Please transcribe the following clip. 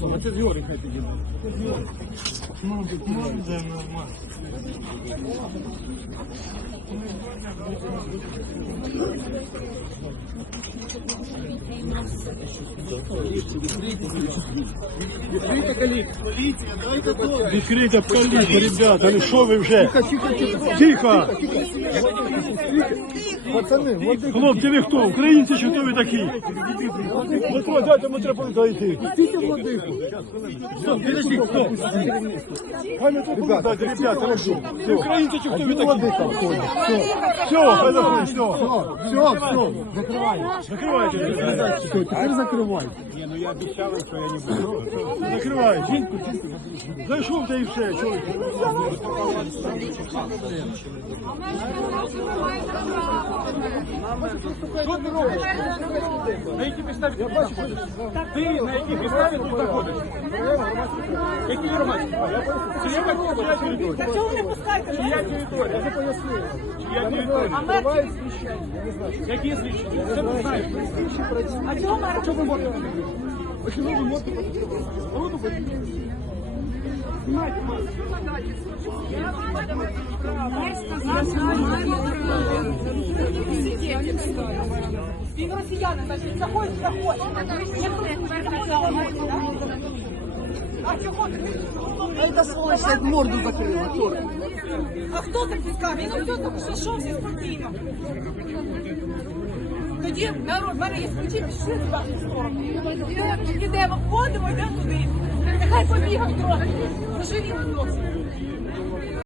Вони Йори хай підійде. Відкрийте калітку. Поліція, калітку, ребята, ну що ви вже? Тихо! Пацани, Хлопці, ви хто? Українці чи хто ви такі? Дмитро, дайте митрополита йти. Пустите владику. Стоп, підожди, стоп. Хай митрополит дайте, ребята, ви що? Українці чи хто ви такі? Все, хай все. Все, все, закривай. Закривайте, Все, тепер закривай. закривайте. Жінку, Зайшов та і все, чоловік. На якій підставі ти знаходиш? Ти на якій підставі тут знаходиш? Які громадські? Чи я територія? Чого не пускаєте? Чия територія? Я пояснив. Чия територія? Які слідчі? Це ти знаєш. А чого мер? Що ви можете? А чому ви можете? Народу Він росіянин, значить, заходить, заходить. А чого ти? Это сволочь, як морду закрила, чорт. А хто так пускав? Він ось тут пішов всі спокійно. Тоді народ, в мене є ключі, пішли з вашу сторону. Йдемо, входимо, йдемо туди. Нехай побігав трохи. Поживімо зовсім.